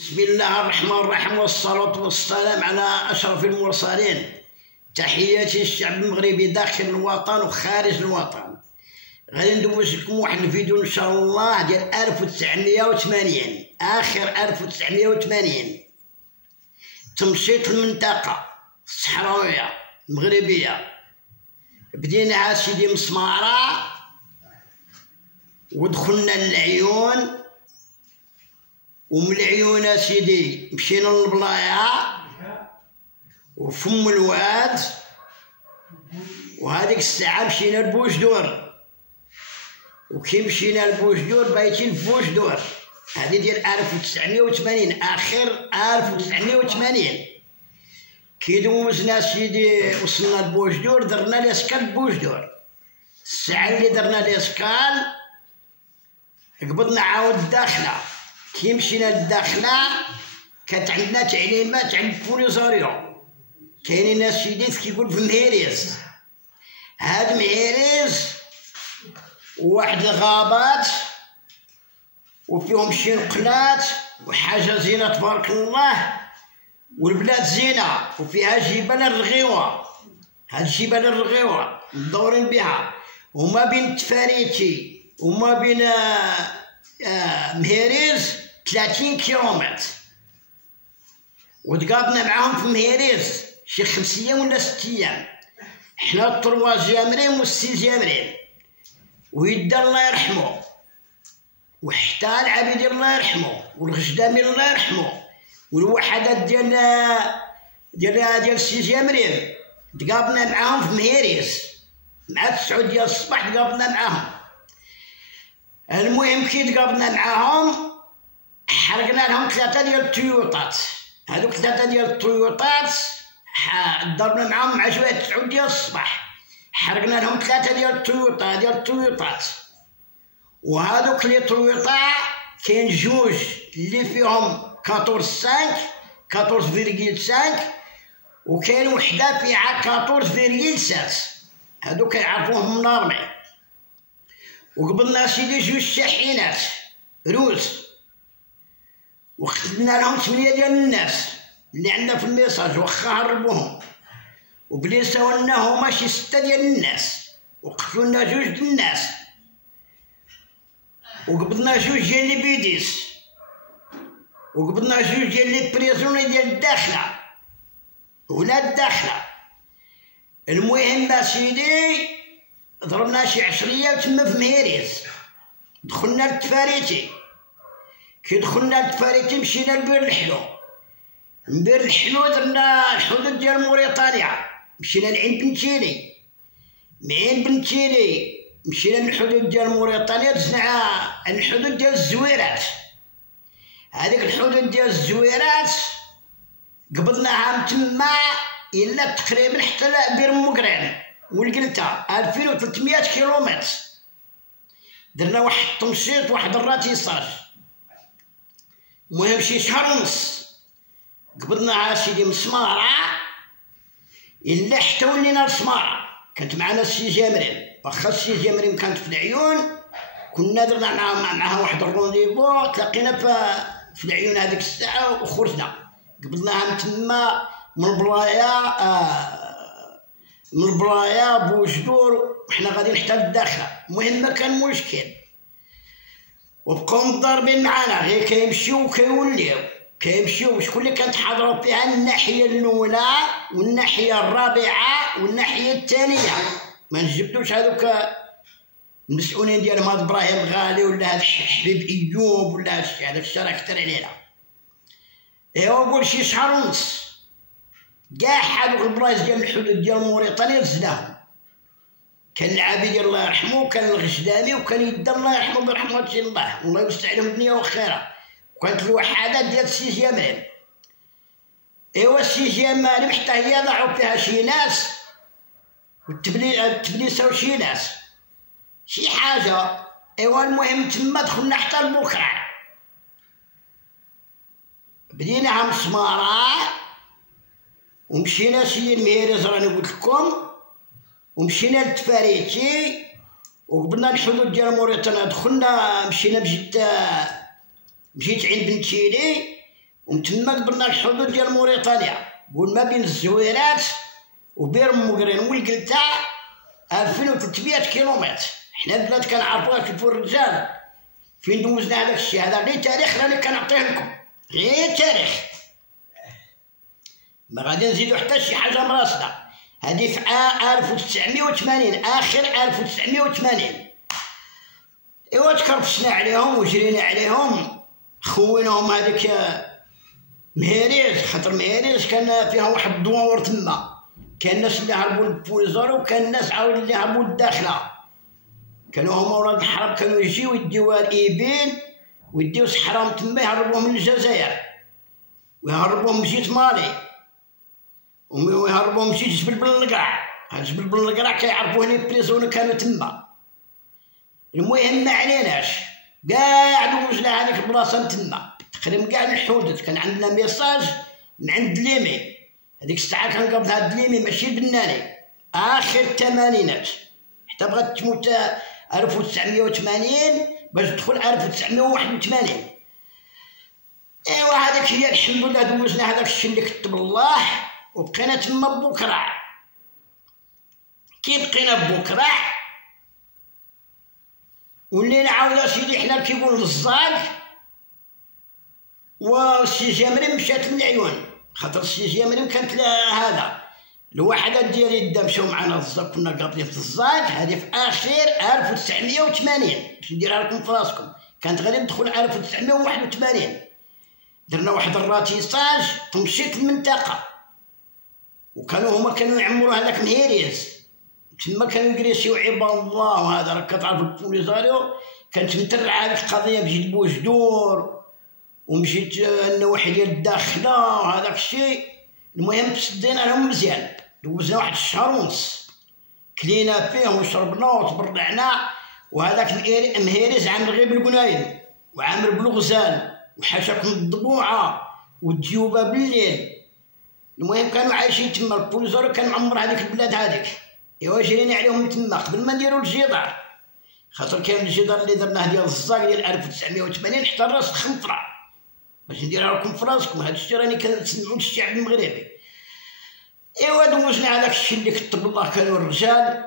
بسم الله الرحمن الرحيم، والصلاة والسلام على أشرف المرسلين. تحياتي الشعب المغربي داخل الوطن وخارج الوطن. غادي ندوز لكم واحد الفيديو إن شاء الله ديال 1980، آخر 1980 تمشيط المنطقة الصحراوية المغربية. بدينا سيدي مسمارة ودخلنا للعيون، ومن العيون سيدي مشينا للبلايا وفم الواد، وهذيك الساعة مشينا لبوجدور، وكي مشينا لبوجدور بايتين في بوجدور. هذه ديال 1980، آخر 1980. كي دوزنا سيدي وصلنا لبوجدور، درنا لاسكال بوجدور. الساعة اللي درنا لاسكال قبضنا عاود الداخلة. كي مشينا للداخلة كانت عندنا تعليمات عند البوليزاريو. كاينين ناس سيدي كيقول في مهيريز، هاد مهيريز واحد الغابات وفيهم شي نقلات وحاجة زينة تبارك الله، والبلاد زينة وفيها جبال الرغيوة. هاد جبال الرغيوة مدورين بها، وما بين تفاريتي وما بين مهيريز 30 كيلومتر. وتقابلنا معاهم في مهيريز شي 5 أيام ولا 6 أيام. حنا الطروا جامرين والسي جامرين، ويدا الله يرحمو، وحتى العبيد الله يرحمو، والغشدامي الله يرحمو، والوحدات ديال السي جامرين تقابلنا معاهم في مهيريز مع 9 ديال الصباح. تقابلنا معاهم. المهم كي تقابلنا معاهم حرقنا لهم 3 ديال التويوطات. هذوك 3 ديال التويوطات ضربنا معاهم مع شويه 9 ديال الصباح، حرقنا لهم 3 ديال التويوطات. وهذوك لي طويطا كاين 2 اللي فيهم 14.5، وكاين وحده فيها 14.7. هذوك كيعرفوهم من الارمي. وقبلنا سيدي 2 شاحنات روس، وقتلنا لهم 8 ديال الناس اللي عندنا في الميساج، واخا هربوهم، وبليساو هما شي 6 ديال الناس، وقتلوا لنا 2 ديال الناس. وقبضنا 2 ديال لي بيديس، وقبضنا 2 ديال لي بريزوني ديال الداخله، ولاد الداخله. المهم سيدي ضربنا شي 10 أيام تما في مهيريز. دخلنا للتفاريتي. كي دخلنا للتفاريتي مشينا لبير الحلو. من بير الحلو درنا الحدود ديال موريتانيا، مشينا لعند بنتيلي. من عند بنتيلي مشينا للحدود ديال موريتانيا، دزنا على الحدود ديال الزويرات. هذيك الحدود ديال الزويرات قبضناها من تما إلا تقريبا حتى بير مقران والقلتا 2300 كيلومتر. درنا واحد التمشيط، واحد الراتيساج. المهم شي شهر ونص قبضناها سيدي مسمارة إلا حتى ولينا لسمارة. كانت معنا السي جامرين، واخا السي جامرين كانت في العيون، كنا درنا معها واحد الرونديفو، تلاقينا في العيون هذيك الساعة وخرجنا. قبضناها من تما من البلايا بوجدور، وحنا غاديين حتى للداخله. المهم ما كان مشكل، وبقاو مضاربين معانا، غير كيمشيو وكيوليو كيمشيو. شكون اللي كانت حاضره فيها؟ الناحيه الاولى والناحيه الرابعه والناحيه الثانيه. ما نجبدوش هذوك المسؤولين ديالهم، هذا ابراهيم غالي ولا هذا حبيب ايوب ولا هادشي، هذاك الشيء راه كثر علينا. ايوا قول شي شهر ونص كاع هذوك البلايص ديال الحدود ديال موريتانيا دزناهم. كان العابدي الله يرحمو، كان الغشدامي، وكان يدا الله يرحمو برحمة الله، والله يوسع عليهم الدنيا وخيرها. وكانت الوحدات ديال السي جمال. ايوا السي جمال حتى هي ضاعوا فيها شي ناس، وتبليساو شي ناس شي حاجه. ايوا المهم تما دخلنا حتى لبكره. بديناها مسمارة ومشينا سيدي المهيريز راني قلت لكم، ومشينا للتفاريتي، وقبلنا الحدود ديال موريتانيا. دخلنا مشينا مشيت عند بنتيلي، ومن تما قبلنا الحدود ديال موريتانيا، قول ما بين الزويرات وبير مقرين والقلتا 2300 كيلومتر. حنا البلاد كنعرفوها كيفوا الرجال فين دوزنا هذاك الشيء. هذا غير تاريخ راني كنعطيه لكم، غير تاريخ، ما غادي نزيدو حتى شي حاجه من راسنا. هذه في 1980 اخر 1980. ايوا تكرفسنا عليهم وجرينا عليهم، خويناهم هذيك مهيريز، خاطر مهيريز كان فيها واحد الدواور تما، كان الناس اللي هربوا للبوليزارو وكان الناس عاود اللي هربوا للداخله. كانوا هما ولاد الحرب كانوا يجيو يديو الإبل ويديو صحراهم تما يهربوهم من الجزائر ويهربوهم مشيت مالي ويهربوهم مشيت جبل بلقرع. هاد جبل بلقرع كيعرفوه لي بريزون كانوا تما. المهم ما عليناش، كاع دوزنا هذيك البلاصه تما تقريبا كاع الحدود. كان عندنا ميساج من عند ليمي، هذيك الساعه كنقبض هاد ليمي ماشي البناني، اخر الثمانينات حتى بغات تموت 1980 باش تدخل 1981. ايوا هذيك هي الحمد لله دوزنا هذاك الشيء اللي كتب الله وبقينا تما بوكرع. كي بقينا بوكرع ولينا عاود اسيدي حنا كيقول للزاق، والسي جامري مشات للعيون، خاطر السي جامري كانت هذا الوحدات ديال يدا مشاو معنا للزاق، كنا قابضين في الزاق. هذه في اخر 1980 باش نديرها لكم في راسكم، كانت غادي تدخل 1981. درنا واحد الراتيساج تمشيت المنطقه، وكانوا هما كانوا يعمروا هذاك مهيريز تما، كانوا يجريسيو عباد الله. وهذا راك كتعرف البوليزاريو كانت مترعه هذيك القضيه، مشيت بوجدور ومشيت النواحي ديال الداخله وهذاك الشيء. المهم تسدينا لهم مزيان، دوزنا واحد الشهر ونص كلينا فيه وشربنا وتبرعنا. وهذاك مهيريز عامل غير بالقنايل وعامل بالغزال وحاشاكم الضبوعه والديوبه بالليل. المهم كانوا عايشين تما. البوليزاريو كان معمر هذيك البلاد هذيك. ايوا جرينا عليهم تما قبل ما نديرو الجدار، خاطر كاين الجدار اللي درناه ديال الزاق ديال 1980 حتى راس الخنفره باش نديرها لكم في راسكم. هذا الشيء راني كنسمعو للشعب المغربي. ايوا دوزنا هذاك الشيء اللي كتب الله كانوا الرجال،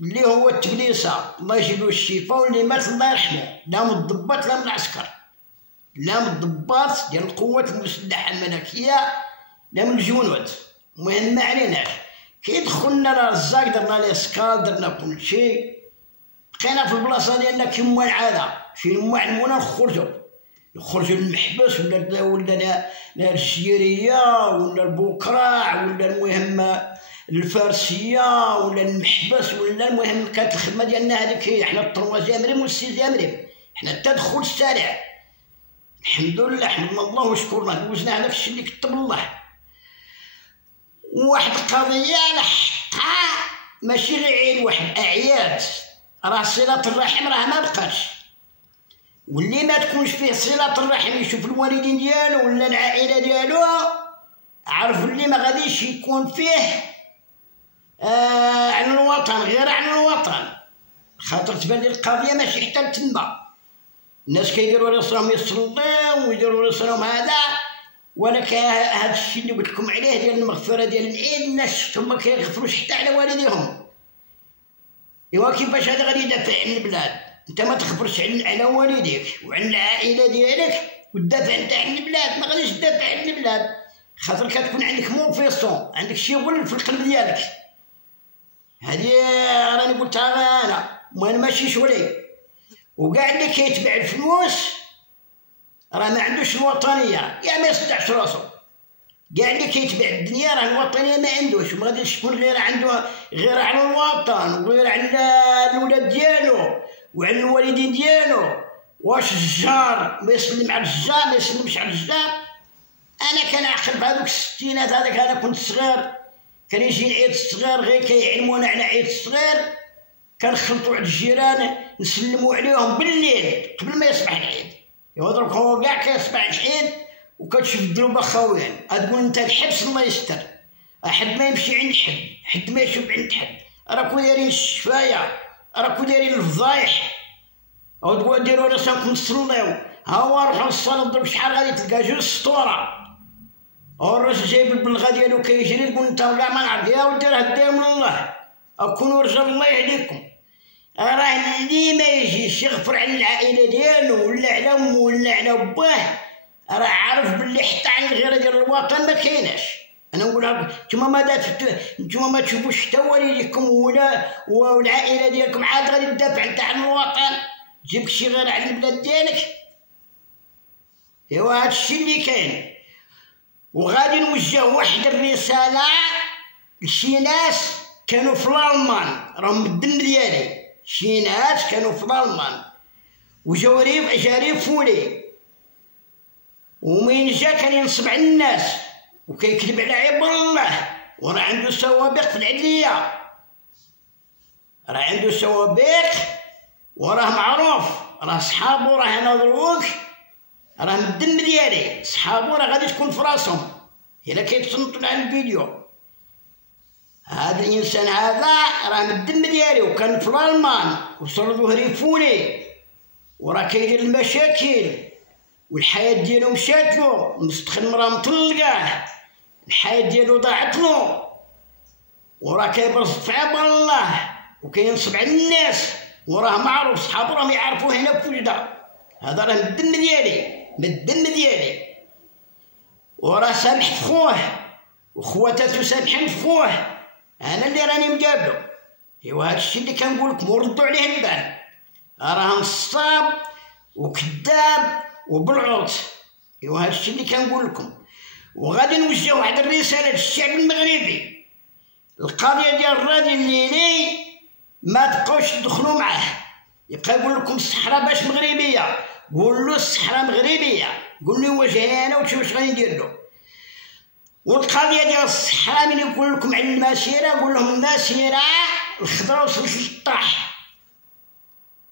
اللي هو التبليسه الله يجيب له الشفاء، واللي مات الله يرحمه، لا من الضباط لا من العسكر، لا من الضباط ديال القوات المسلحه الملكيه لا من الجنود. المهم ما عليناش. كي دخلنا للزاق درنا ليه سكال، درنا كل شيء، بقينا في البلاصه ديالنا كيما العاده فين ما علمونا نخرجوا للمحبس ولا الجزيريه ولا البوكراع ولا المهم الفارسيه ولا المحبس ولا المهم كانت الخدمه ديالنا هذيك هي. حنا الطروا جامرين والسي جامرين، حنا التدخل السريع الحمد لله، حمدنا الله وشكرنا. دوزنا هذاك الشيء اللي كتب الله. واحد القضيه لحقها ماشي غير عيد واحد، اعياد، راه صله الرحم راه ما بقاتش. واللي ما تكونش فيه صله الرحم يشوف الوالدين ديالو ولا العائله ديالو، عرف اللي ما غاديش يكون فيه عن الوطن، غير عن الوطن. خاطر تبان لي القضيه ماشي حتى تما. الناس كيديروا راسهم يصلوا ويديروا راسهم هذا، ولكن هذا الشيء اللي قلت لكم عليه ديال المغفره ديال العيد، الناس شفتهم ما كيغفروش حتى على والديهم. ايوا كيفاش هذا غادي يدافع عن البلاد؟ انت ما تخبرش على والديك وعن العائله ديالك وتدافع انت عن البلاد، ما غاديش تدافع عن البلاد، خاطر كتكون عندك موفيسون، عندك شي غل في القلب ديالك. هذه راني قلتها انا، المهم ماشي شغلي. وكاع اللي كيتبع الفلوس راه ما عندوش الوطنيه، يا ما يصدعش راسو. كاع اللي كيتبع الدنيا راه الوطنيه ما عندوش، وما غاديش تكون غير عنده غير على الوطن وغير على الولاد ديالو وعلى الوالدين ديالو. واش الجار ما يسلم على الجار ما يسلمش على الجار؟ انا كنعقل في هذوك الستينات هذاك، انا كنت صغير كان يجي العيد الصغير غير كيعلمونا على عيد الصغير، كنخلطوا عند الجيران نسلموا عليهم بالليل قبل ما يصبح العيد. ايوا درك هو كاع كيصبح العيد وكتشوف الذنوب خويا، تقول انت الحبس الله يستر، حد ما يمشي عند حد ما يشوف عند حد، راكو دايرين الشفايه، راكو دايرين الفضايح، او تقول ديروا راسكم تصليو، ها هو روح للصالة ضرب شحال غادي تلقى جوج سطورة، هو الراجل جايب البلغة ديالو كيجري تقول انت كاع ما نعرف يا ودي راه داير من الله، كونوا رجال الله يهديكم. راه اللي ما يجيش يغفر على العائلة ديالو ولا على امه ولا على باه راه عارف باللي حتى عن الغيرة ديال الوطن ما كايناش. انا نقول لكم نتوما ما تشوفوش حتى والديكم والعائلة ديالكم عاد غادي تدافع انت عن الوطن، تجيبك شي غير على البلاد ديالك. ايوا هادشي اللي كاين. وغادي نوجه واحد الرسالة لشي ناس كانوا في الألمان، راهم بالدم ديالي، شي ناس كانوا في الألمان وجاو جاريفولي، ومين جا كان ينصب على الناس وكيكذب على عباد الله، وراه عنده سوابق في العدلية، راه عنده سوابق وراه معروف، راه صحابو راه انا دروك راه من الدم ديالي، صحابو راه غادي تكون في راسهم الا كيتصنتوا على الفيديو. هذا الانسان هذا راه من الدم ديالي وكان في الالمان وصل ظهري فولي وراه كيدير المشاكل والحياه ديالو مشات له، مستخدم مراه مطلقاه، الحياه ديالو ضاعت له وراه كيبرز في عباد الله وكينصب على الناس، وراه معروف صحابو راهم يعرفوه هنا في وجده. هذا راه من الدم ديالي، من الدم ديالي، وراه سامح في خوه وخواتاتو سامحين في خوه، انا اللي راني مقابلو. ايوا هادشي اللي كنقول لكم وردوا عليه البال، راه نصاب وكذاب وبالعوط. ايوا هادشي اللي كنقول لكم. وغادي نوجه واحد الرساله للشعب المغربي، القضيه ديال الرادي الليلي ما تبقاوش تدخلوا معاه، يبقى يقول لكم الصحراء باش مغربيه، قول له الصحراء مغربيه، قول له واجهني انا وشوف واش غادي ندير له. والقضيه ديال الصحراء من يقول لكم على المسيره قول لهم المسيره الخضراء وصلت للطاح،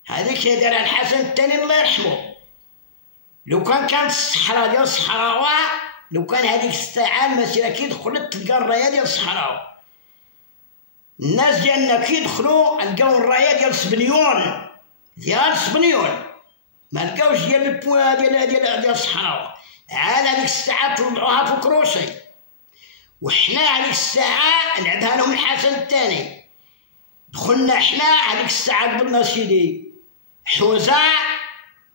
هذيك هي دارها الحسن الثاني الله يرحمه. لو كانت الصحراء ديال الصحراوه، لو كان هذيك الساعه المسيره كي دخلت تلقى الرايه ديال الصحراوه، الناس ديالنا كي دخلوا لقاو الرايه ديال سبنيون، ديال سبنيون، ما لقاوش ديال البوا ديال الصحراوه. عاد هذيك الساعه طلعوها في كروشي، وحنا هذيك الساعه لعبها لهم الحسن الثاني. دخلنا حنا هذيك الساعه قبلنا سيدي حوزه،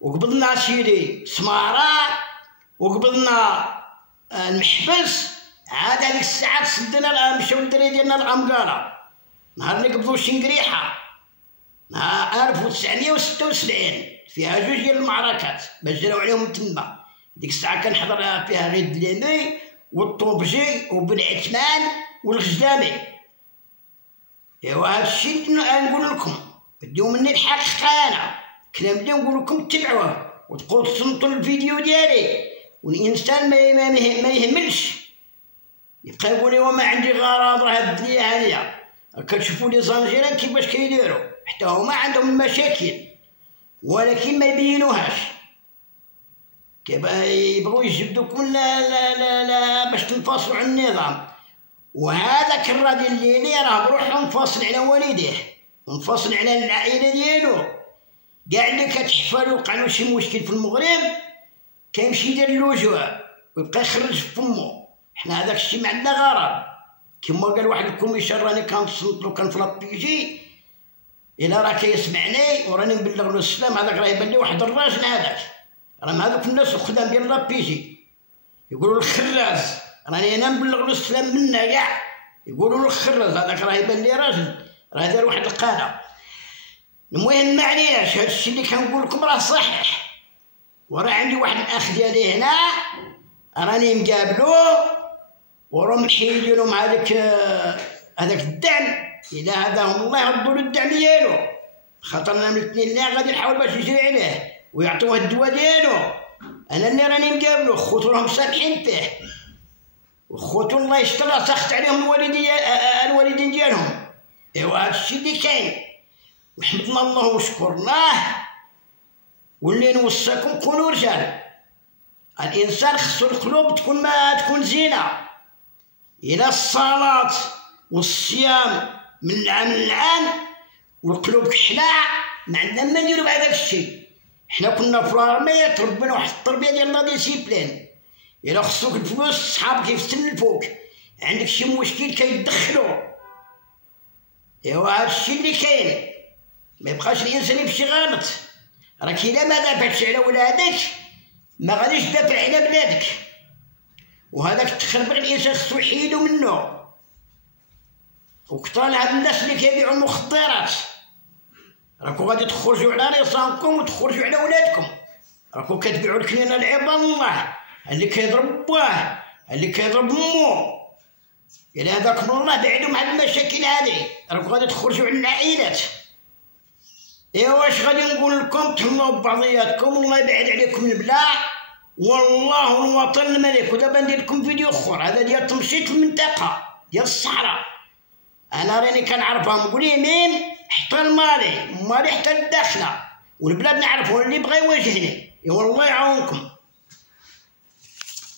وقبضنا سيدي سماره، وقبضنا المحبس. عاد هذيك الساعه تسدنا مشاو الدراري ديالنا العمقاره، نهار اللي قبضوا شنقريحه نهار 1976 فيها جوج ديال المعركات باش جراو عليهم تما. ديك الساعه كنحضر فيها غير الدليمي والطوبجي وبن عثمان والغزدامي. ايوا هادشي اللي نقول لكم، بديو مني الحقيقه، انا كلام اللي نقول لكم تبعوه وتبقاو تصنتوا الفيديو ديالي، والانسان ما يهملش يبقى يقول ايوا ما عندي غرض راه هاد الدنيا هانيه. كتشوفوا لي زانجيران كيفاش كيديروا، حتى هما عندهم المشاكل ولكن ما يبينوهاش، يبغوا يجبدوكم لا باش تنفصلوا عن النظام. وهذاك الراجل الليلي راه بروحو منفصل على والديه منفصل على العائله ديالو، كاع اللي كتحفل وقع له شي مشكل في المغرب كيمشي يدير اللجوء ويبقى يخرج في فمو. حنا هذاك الشيء ما عندنا غرض، كما قال واحد الكوميسار راني كنصنت له كان في لابيجي، الا راه كيسمعني وراني نبلغ له السلام، هذاك راه يبان لي واحد الراجل، هذاك راه هذوك الناس الخدام ديال لابيجي يقولوا الخراز، راني انا نبلغ له السلام منا كاع يقولوا له الخراز، هذاك راه يبان لي راجل راه دار واحد القاده. المهم ما عليناش، هذا الشيء اللي كنقول لكم راه صحيح. وراه عندي واحد الاخ ديالي هنا راني مقابلو وراه محيدين لهم هذاك الدعم، الا هداهم الله يردوا له الدعم ديالو، خاطرنا من الاثنين اللي غادي نحاول باش نجري عليه ويعطوه الدواء ديالو. انا اللي راني مقابلو خوتو راهم سامحين فيه، وخوتو الله يستر سخت عليهم الوالدين ديالهم. ايوا هادشي اللي كاين، وحمدنا الله وشكرناه. واللي نوصيكم كونوا رجال، الانسان خصو القلوب تكون زينه. الى الصلاه والصيام من العام للعام والقلوب كحلاع ما عندنا ما نديرو بهذاك الشيء. حنا كنا في الارميه تربينا واحد التربيه ديال لا ديسيبلين. الا خصوك الفلوس صحابك يستلفوك، عندك شي مشكل كيدخلوا. ايوا هادشي اللي كاين، ما يبقاش الانسان يمشي غلط. راك الا ما دافعتش على ولادك ما غاديش تدافع على بلادك، وهذاك التخربيق الانسان خصو يحيدو منه. وكثر هاد الناس اللي كيبيعوا المخدرات، راكو غادي تخرجوا على رصانكم وتخرجوا على ولادكم. راكو كتبيعوا الكنينه لعباد الله، اللي كيضرب باه، اللي كيضرب مو. الى هذاك من الله بعدهم هاد المشاكل هذه، راكو غادي تخرجوا على العائلات. ايوا واش غادي نقول لكم؟ تهلاو ببعضياتكم، الله يبعد عليكم البلاء، والله الوطن الملك. ودابا ندير لكم فيديو اخر، هذا ديال تمشيط المنطقه ديال الصحراء. انا راني كنعرفها من اليمين حتى المالي، مالي حتى الداخله، والبلاد نعرفو. اللي بغى يواجهني ايوا الله يعاونكم.